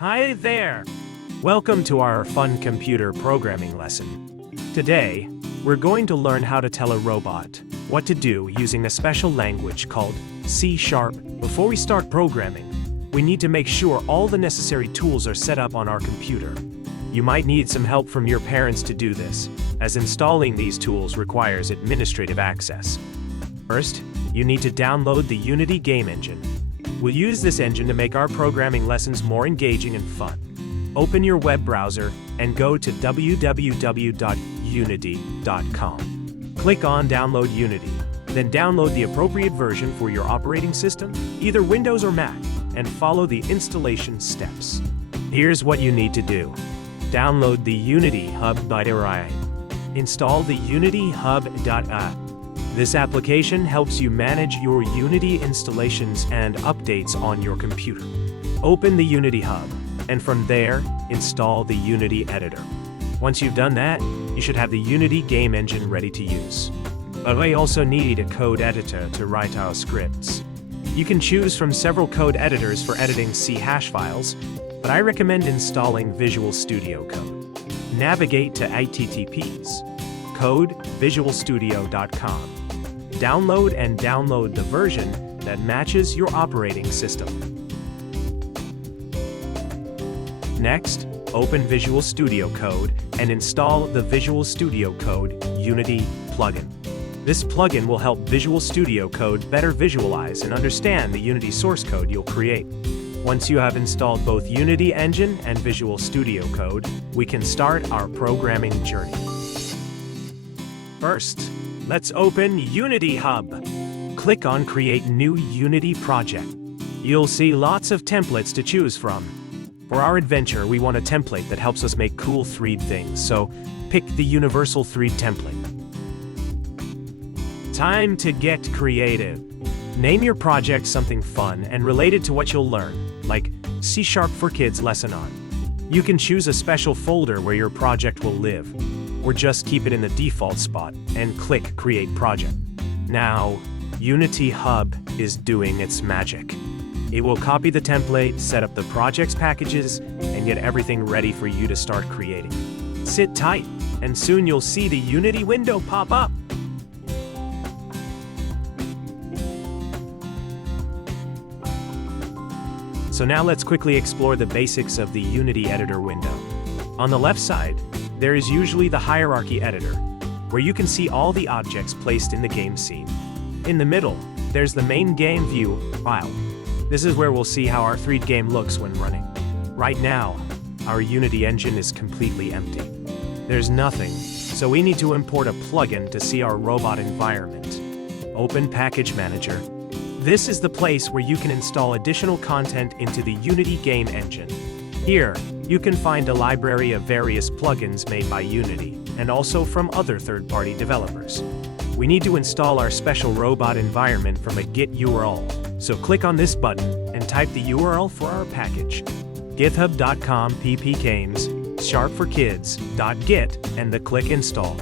Hi there! Welcome to our fun computer programming lesson. Today, we're going to learn how to tell a robot what to do using a special language called C#. Before we start programming, we need to make sure all the necessary tools are set up on our computer. You might need some help from your parents to do this, as installing these tools requires administrative access. First, you need to download the Unity game engine. We'll use this engine to make our programming lessons more engaging and fun. Open your web browser and go to www.unity.com. Click on Download Unity, then download the appropriate version for your operating system, either Windows or Mac, and follow the installation steps. Here's what you need to do. Download the Unity Hub.ai. Install the Unity Hub.ai. This application helps you manage your Unity installations and updates on your computer. Open the Unity Hub, and from there, install the Unity editor. Once you've done that, you should have the Unity game engine ready to use. But we also need a code editor to write our scripts. You can choose from several code editors for editing C# files, but I recommend installing Visual Studio Code. Navigate to http://codevisualstudio.com. Download the version that matches your operating system. Next, open Visual Studio Code and install the Visual Studio Code Unity plugin. This plugin will help Visual Studio Code better visualize and understand the Unity source code you'll create. Once you have installed both Unity Engine and Visual Studio Code, we can start our programming journey. First, let's open Unity Hub. Click on Create New Unity Project. You'll see lots of templates to choose from. For our adventure, we want a template that helps us make cool 3D things, so pick the Universal 3D template. Time to get creative. Name your project something fun and related to what you'll learn, like C# for Kids Lesson On. You can choose a special folder where your project will live, or just keep it in the default spot and click Create Project. Now, Unity Hub is doing its magic. It will copy the template, set up the project's packages, and get everything ready for you to start creating. Sit tight, and soon you'll see the Unity window pop up. So now let's quickly explore the basics of the Unity editor window. On the left side, there is usually the hierarchy editor, where you can see all the objects placed in the game scene. In the middle, there's the main game view file. This is where we'll see how our 3D game looks when running. Right now, our Unity engine is completely empty. There's nothing, so we need to import a plugin to see our robot environment. Open Package Manager. This is the place where you can install additional content into the Unity game engine. Here, you can find a library of various plugins made by Unity, and also from other third-party developers. We need to install our special robot environment from a Git URL, so click on this button and type the URL for our package. github.com ppgames#for-kids.git and then click Install.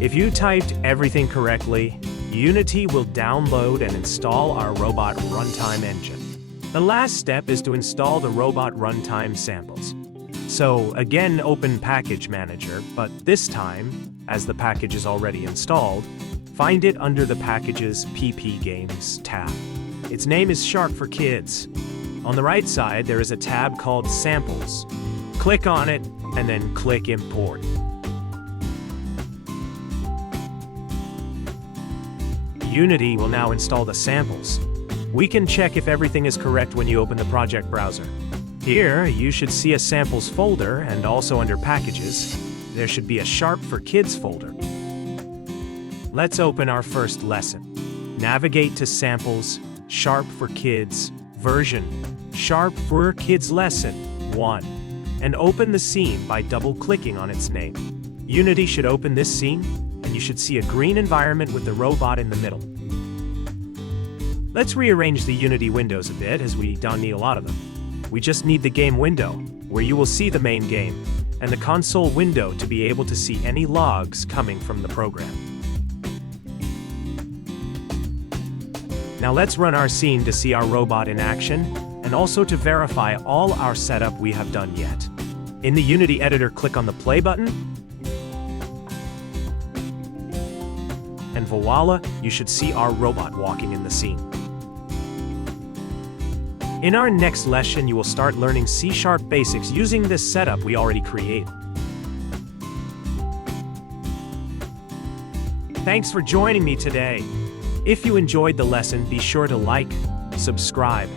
If you typed everything correctly, Unity will download and install our robot runtime engine. The last step is to install the robot runtime samples. So again, open Package Manager, but this time, as the package is already installed, find it under the Packages PP Games tab. Its name is Sharp for Kids. On the right side, there is a tab called Samples. Click on it, and then click Import. Unity will now install the samples. We can check if everything is correct when you open the project browser. Here, you should see a Samples folder, and also under Packages, there should be a Sharp for Kids folder. Let's open our first lesson. Navigate to Samples, Sharp for Kids, version, Sharp for Kids Lesson 1, and open the scene by double-clicking on its name. Unity should open this scene, and you should see a green environment with the robot in the middle. Let's rearrange the Unity windows a bit, as we don't need a lot of them. We just need the game window, where you will see the main game, and the console window to be able to see any logs coming from the program. Now let's run our scene to see our robot in action, and also to verify all our setup we have done yet. In the Unity editor, click on the play button, and voila, you should see our robot walking in the scene. In our next lesson, you will start learning C# basics using this setup we already created. Thanks for joining me today. If you enjoyed the lesson, be sure to like, subscribe,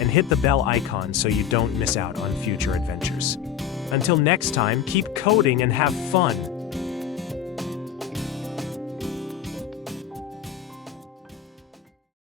and hit the bell icon so you don't miss out on future adventures. Until next time, keep coding and have fun.